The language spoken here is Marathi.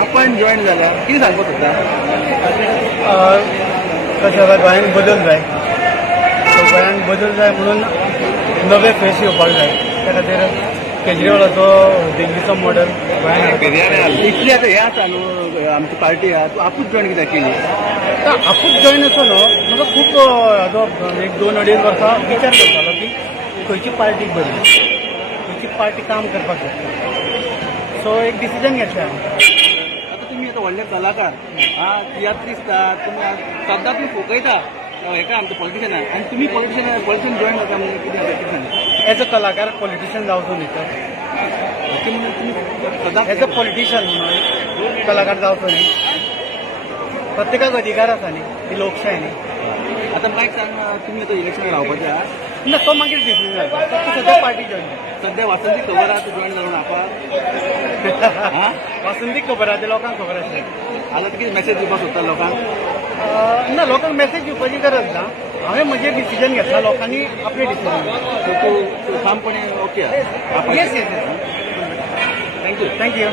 आपण जॉईन झाला किती सांगत होता कशें आसा गोंयान बदल जाय गोंयान बदल जाय म्हणून नवे फेस येवपाक जाय त्या खातीर केजरीवालाचो दिल्लीचो मॉडल गोंयान इतली आता हे आसा न्हू आमची पार्टी आहा तूं आपूच जॉईन कित्याक केली आपूच जॉईन असो न्हू म्हाका खूब हाजो एक 2-2.5 वर्सां विचार करतालो की खंयची पार्टी बरी खंयची पार्टी काम करपाक शकता सो एक डिसिजन घेतलें आता तुमी आता व्हडले कलाकार तियात्रीस्ट आहात तुमी सद्दां तुमी फोकयता हेका आमच्या पॉलिटिशनान आनी तुमी पॉलिटिशन जॉईन जाता म्हणजे कितें एज अ कलाकार पॉलिटिशियन जावचो न्ही तर सद्दां एज अ पॉलिटिशियन म्हणून कलाकार जावचो न्ही प्रत्येकाक अधिकार आसा न्ही ही लोकशाय न्ही आता म्हाका एक सांग तुमी आतां इलेक्शनाक रावपाचें आहा ना तो मागीर डिसिजन जाता फक्त सद्या पार्टी जॉईन सद्या वासंती खबर आहा तूं जॉईन जालो नाका वासंतीक खबर आहा ते लोकांक खबर आसता आतां कितें मॅसेज दिवपाक सोदता लोकांक ना लोकांक मॅसेज दिवपाची गरज ना हांवें म्हजें डिसिजन घेतला लोकांनी आपलें डिसिजन तूं ठामपणे ओके आहा yes yes yes thank you thank you